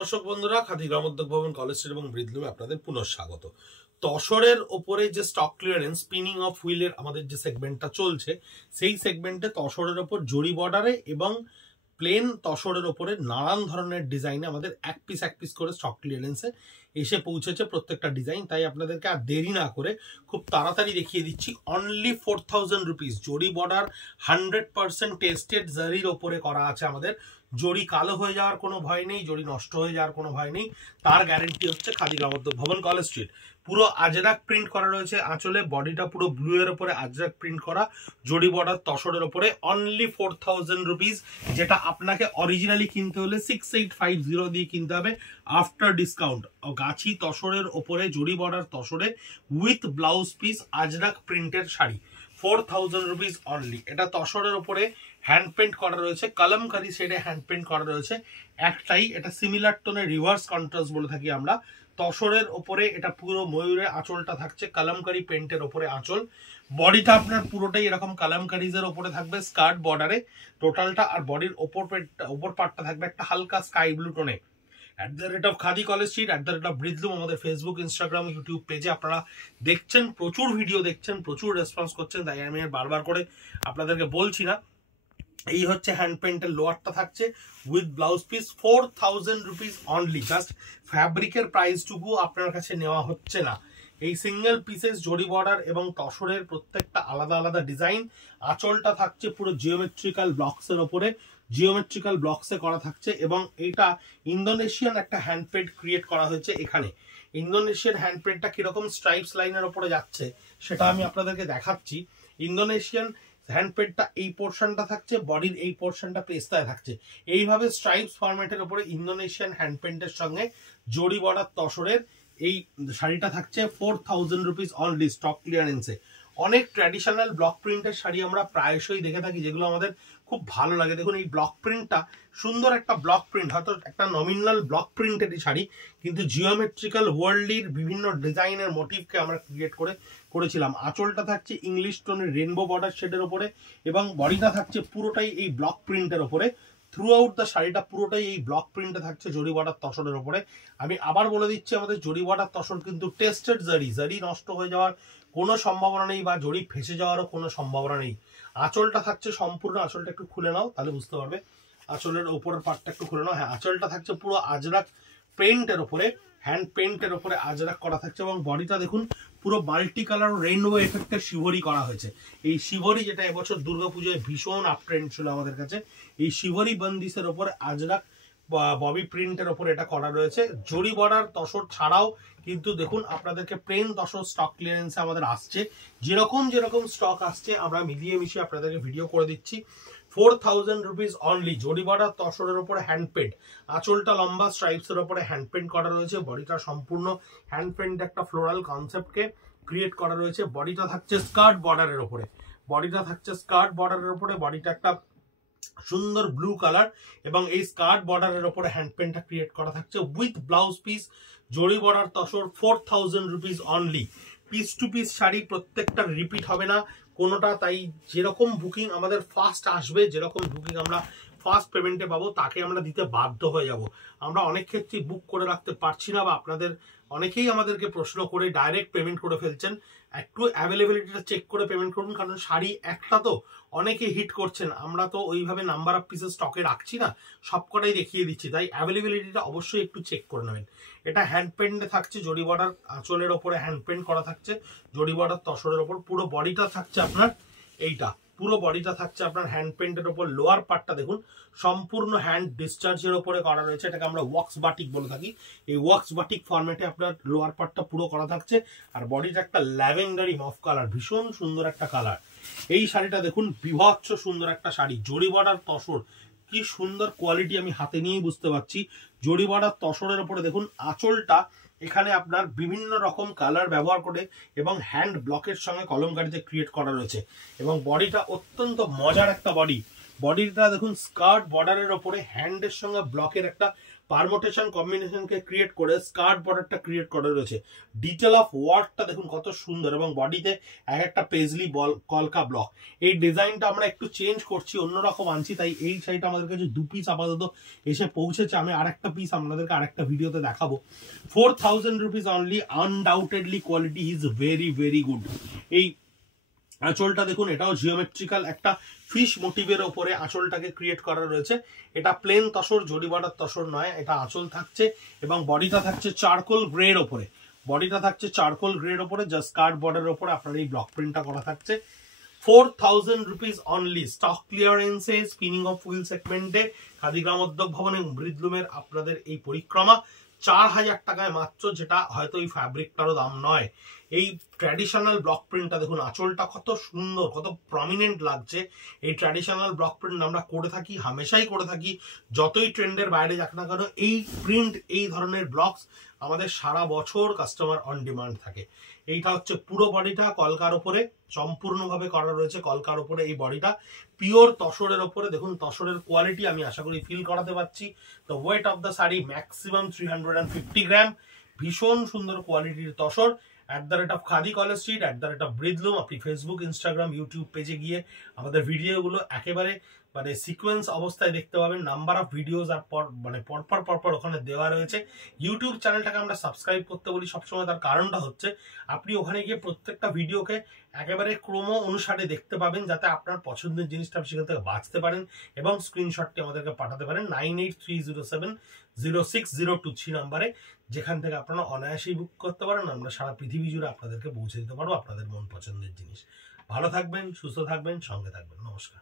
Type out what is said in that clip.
দর্শক বন্ধুরা, খাদি গ্রামোদ্যোগ ভবন, কলেজ স্ট্রিট এবং ব্রিদলুমে আপনাদের পুনঃস্বাগত। তসরের ওপরে যে স্টক ক্লিয়ারেন্স স্পিনিং অফ হুইলের আমাদের যে সেগমেন্টটা চলছে, সেই সেগমেন্টে তসরের ওপর জরি বর্ডারে এবং প্লেন তসরের ওপরে নানান ধরনের ডিজাইনে আমাদের এক পিস করে স্টক ক্লিয়ারেন্সে এসে পৌঁছেছে প্রত্যেকটা ডিজাইন। তাই আপনাদেরকে আর দেরি না করে খুব তাড়াতাড়ি দেখিয়ে দিচ্ছি। অনলি 4000 রুপিস জরি বর্ডার 100% টেস্টেড জারির ওপরে করা আছে আমাদের। জরি কালো হয়ে যাওয়ার কোনো ভয় নেই, জরি নষ্ট হয়ে যাওয়ার কোনো ভয় নেই, তার গ্যারেন্টি হচ্ছে খাদি গ্রামোদ্যোগ ভবন, কলেজ স্ট্রিট। পুরো আজরাক প্রিন্ট করা রয়েছে আঁচলে, বডিটা পুরো ব্লু এর উপরে আজরাক প্রিন্ট করা, জরি বর্ডার তসরের উপরে। অনলি 4000 রুপিস, যেটা আপনাকে অরিজিনালি কিনতে হলে 6850 দিয়ে কিনতে হবে আফটার ডিসকাউন্ট। গাছি তসরের ওপরে জরি বর্ডার তসরে উইথ ব্লাউজ পিস আজরাক প্রিন্টের শাড়ি, 4000 রুপিস অনলি। এটা তসরের ওপরে হ্যান্ড পেন্ট করা রয়েছে, কলমকারি শেডে হ্যান্ড পেন্ট করা রয়েছে একটাই। এটা সিমিলার টোনের রিভার্স কন্ট্রাস্ট বলে থাকি আমরা। তসরের ওপরে এটা পুরো ময়ূরের আঁচলটা থাকছে, কলমকারি পেন্টের ওপরে আঁচল। বডিটা আপনার পুরোটাই এরকম কলমকারিজের ওপরে থাকবে স্কার্ট বর্ডারে টোটালটা, আর বডির ওপর পার্টটা থাকবে একটা হালকা স্কাই ব্লু টোনে। @খাদি কলেজ স্ট্রিট, @ব্রিদলুম আমাদের ফেসবুক, ইনস্টাগ্রাম, ইউটিউব পেজে আপনারা দেখছেন, প্রচুর ভিডিও দেখছেন, প্রচুর রেসপন্স করছেন, তাই আমি বারবার করে আপনাদেরকে বলছি না। এই হচ্ছে হ্যান্ড পেন্টের লোয়ারটা থাকছে with blouse piece, 4000 rupees only. Just ফ্যাব্রিকের প্রাইসটুকু আপনার কাছে নেওয়া হচ্ছে না। এই সিঙ্গেল পিসেস জরি বর্ডার এবং তসরের প্রত্যেকটা আলাদা আলাদা ডিজাইন। আঁচলটা থাকছে পুরো জিওমেট্রিক্যাল ব্লকসের ওপরে, জিওমেট্রিক্যাল ব্লকসে করা থাকছে, এবং এটা ইন্দোনেশিয়ান একটা হ্যান্ড পেন্ট ক্রিয়েট করা হয়েছে এখানে। ইন্দোনেশিয়ান হ্যান্ড পেন্টটা কিরকম স্ট্রাইপস লাইনের ওপরে যাচ্ছে সেটা আমি আপনাদেরকে দেখাচ্ছি। ইন্দোনেশিয়ান হ্যান্ড পেন্টটা এই পোর্শনটা থাকছে, বডির এই পোর্শনটা পেস্তায় থাকছে। এইভাবে স্ট্রাইপস ফরম্যাটের উপরে ইন্দোনেশিয়ান হ্যান্ড পেন্টের সঙ্গে জরি বর্ডার তসরের এই শাড়িটা থাকছে 4000 রুপিস অনলি স্টক ক্লিয়ারেন্সে। অনেক ট্র্যাডিশনাল ব্লক প্রিন্টের শাড়ি আমরা প্রায়শই দেখে থাকি, যেগুলো আমাদের খুব ভালো লাগে। দেখুন এই ব্লক প্রিন্টটা সুন্দর একটা ব্লক প্রিন্ট, হয়তো একটা নমিনাল ব্লক প্রিন্টেরই শাড়ি, কিন্তু জিওমেট্রিক্যাল ওয়ার্ল্ডের বিভিন্ন ডিজাইনের মোটিভকে আমরা ক্রিয়েট করেছিলাম। আঁচলটা থাকছে ইংলিশ টোনের রেনবো বর্ডার শেডের উপরে, এবং বডিটা থাকছে পুরোটাই এই ব্লক প্রিন্টের উপরে। থ্রু আউট দ্য শাড়িটা পুরোটাই এই ব্লক প্রিন্টে থাকছে জরি বর্ডার তসরের উপরে। আমি আবার বলে দিচ্ছি, আমাদের জরি বর্ডার তসর কিন্তু টেস্টেড জারি, জারি নষ্ট হয়ে যাওয়ার কোনো সম্ভাবনা নেই, বা জরি ফেসে যাওয়ারও কোনো সম্ভাবনা নেই। আঁচলটা থাকছে সম্পূর্ণ, আঁচলটা একটু খুলে নাও তাহলে বুঝতে পারবে। আঁচলের উপরের পার্টটা একটু খুলে নাও। হ্যাঁ, আঁচলটা থাকছে পুরো আজরাক পেন্টের উপরে, হ্যান্ড পেন্টের উপরে আজরাক করা থাকছে, এবং বডিটা দেখুন পুরো মাল্টি কালার রেইনবো এফেক্টের শিভরি করা হয়েছে। এই শিভরি, যেটা এবছর দুর্গাপুজোয় ভীষণ আপ ট্রেন্ড ছিল আমাদের কাছে, এই শিভরি বন্দিসের ওপরে আজরাক ববি প্রিন্টের ওপরে এটা করা রয়েছে। জরি বর্ডার তসর ছাড়াও কিন্তু দেখুন আপনাদেরকে প্লেন তসর স্টক ক্লিয়ারেন্সে আমাদের আসছে। যেরকম স্টক আসছে আমরা মিলিয়ে মিশিয়ে আপনাদেরকে ভিডিও করে দিচ্ছি। 4000 রুপিস অনলি জরি বর্ডার তসরের উপরে হ্যান্ড পেন্ট, আঁচলটা লম্বা স্ট্রাইপসের উপরে হ্যান্ড পেন্ট করা রয়েছে, বডিটা সম্পূর্ণ হ্যান্ড পেন্ট একটা ফ্লোরাল কনসেপ্টকে ক্রিয়েট করা রয়েছে। বডিটা থাকছে স্কার্ট বর্ডারের উপরে, বডিটা একটা সুন্দর ব্লু কালার, এবং এই স্কার্ট বর্ডারের উপরে হ্যান্ড পেন্টটা ক্রিয়েট করা থাকছে with blouse piece zari border tussar, 4000 rupees only. Piece to piece sari, প্রত্যেকটা রিপিট হবে না কোনোটা, তাই যেরকম বুকিং আমাদের ফার্স্ট আসবে, যেরকম বুকিং আমরা ফার্স্ট পেমেন্টে পাবো তাকে আমরা দিতে বাধ্য হয়ে যাব। আমরা অনেক ক্ষেত্রে বুক করে রাখতে পারছি না, বা আপনাদের অনেকেই আমাদেরকে প্রশ্ন করে ডাইরেক্ট পেমেন্ট করে ফেলছেন। একটু অ্যাভেলেবিলিটিটা চেক করে পেমেন্ট করুন, কারণ শাড়ি একটা তো অনেকে হিট করছেন, আমরা তো ওইভাবে নাম্বার অফ পিসেস স্টকে রাখছি না, সবকটাই দেখিয়ে দিচ্ছি, তাই অ্যাভেলেবিলিটিটা অবশ্যই একটু চেক করে নেবেন। এটা হ্যান্ড পেন্টে থাকছে, জরি বর্ডার আঁচলের ওপরে হ্যান্ড পেন্ট করা থাকছে, জরি বর্ডার তসরের ওপর। পুরো বডিটা থাকছে আপনার এইটা, পুরো বডিটা থাকছে আপনার হ্যান্ড পেন্টের ওপর। লোয়ার পার্টটা দেখুন সম্পূর্ণ হ্যান্ড ডিসচার্জের ওপরে করা রয়েছে, এটাকে আমরা ওয়াক্স বাটিক বলে থাকি। এই ওয়াক্স বাটিক ফরম্যাটে আপনার লোয়ার পার্টটা পুরো করা থাকছে, আর বডিটা একটা ল্যাভেন্ডারি মফ কালার, ভীষণ সুন্দর একটা কালার। এই শাড়িটা দেখুন বিভৎস সুন্দর একটা শাড়ি, জরি বর্ডার তসর, কি সুন্দর কোয়ালিটি আমি হাতে নিয়েই বুঝতে পারছি। জরি বর্ডার তসরের উপরে দেখুন আঁচলটা এখানে আপনার বিভিন্ন রকম কালার ব্যবহার করে এবং হ্যান্ড ব্লকের সঙ্গে কলমকারিতে ক্রিয়েট করা রয়েছে, এবং বডিটা অত্যন্ত মজার একটা বডিটা দেখুন স্কার্ট বর্ডারের ওপরে হ্যান্ডের সঙ্গে ব্লকের একটা পারমোটেশন কম্বিনেশনকে ক্রিয়েট করে স্কার্ট বর্ডারটা ক্রিয়েট করা রয়েছে। ডিটেল অফ ওয়ার্কটা দেখুন কত সুন্দর, এবং বডিতে এক একটা পেজলি বল কলকা ব্লক। এই ডিজাইনটা আমরা একটু চেঞ্জ করছি, অন্যরকম আনছি, তাই এই শাড়িটা আমাদের কাছে 2 পিস আপাতত এসে পৌঁছেছে। আমি আরেকটা পিস আপনাদেরকে আরেকটা ভিডিওতে দেখাবো। 4000 rupees only. Undoubtedly quality is very very good. এই আঁচলটা দেখুন, এটাও জিওমেট্রিক্যাল একটা ফিশ মোটিভের ওপরে আঁচলটাকে ক্রিয়েট করা রয়েছে। এটা প্লেন তসর, জরি বর্ডার তসর নয়, এটা আঁচল থাকছে এবং বডিটা থাকছে চারকোল গ্রের ওপরে। বডিটা থাকছে চারকোল গ্রের ওপরে, জাস্ট স্কার্ট বর্ডারের ওপরে আপনার এই ব্লক প্রিন্টটা করা থাকছে। 4000 রুপিস অনলি। স্টক ক্লিয়ারেন্সে স্পিনিং অফ হুইল সেগমেন্টে খাদি গ্রামোদ্যোগ ভবন এবং ব্রিদলুমের আপনাদের এই পরিক্রমা 4000 টাকায় মাত্র, যেটা হয়তো এই ফ্যাব্রিকটারও দাম নয়। এই ট্র্যাডিশনাল ব্লক প্রিন্টটা দেখুন, আঁচলটা কত সুন্দর, কত প্রমিনেন্ট লাগছে। এই ট্র্যাডিশনাল ব্লক প্রিন্ট আমরা করে থাকি, হামেশাই করে থাকি, যতই ট্রেন্ডের বাইরে যাক না কেন। এই প্রিন্ট, এই ধরনের ব্লকস আমাদের সারা বছর কাস্টমার অন ডিমান্ড থাকে। এইটা হচ্ছে পুরো বডিটা কলকার ওপরে সম্পূর্ণভাবে করা রয়েছে, কলকার ওপরে এই বডিটা পিওর তসরের ওপরে। দেখুন তসরের কোয়ালিটি আমি আশা করি ফিল করাতে পারছি। The weight of the sari maximum 350 গ্রাম। ভীষণ সুন্দর কোয়ালিটির তসর। @ Khadi College street, @ ব্রিদলুম। আপনি ফেসবুক, ইনস্টাগ্রাম, ইউটিউব পেজে গিয়ে আমাদের ভিডিওগুলো একেবারে মানে সিকোয়েন্স অবস্থায় দেখতে পাবেন। নাম্বার অফ ভিডিওস আর পরপর ওখানে দেওয়া রয়েছে। ইউটিউব চ্যানেলটাকে আমরা সাবস্ক্রাইব করতে বলি সবসময়, তার কারণটা হচ্ছে আপনি ওখানে গিয়ে প্রত্যেকটা ভিডিওকে একেবারে ক্রম অনুসারে দেখতে পাবেন, যাতে আপনার পছন্দের জিনিসটা আপনি সেখান থেকে বাঁচতে পারেন এবং স্ক্রিনশটটি আমাদেরকে পাঠাতে পারেন 9830706023 নাম্বারে, যেখান থেকে আপনারা অনায়াসেই বুক করতে পারেন। আমরা সারা পৃথিবী জুড়ে আপনাদেরকে পৌঁছে দিতে পারবো আপনাদের মন পছন্দের জিনিস। ভালো থাকবেন, সুস্থ থাকবেন, সঙ্গে থাকবেন। নমস্কার।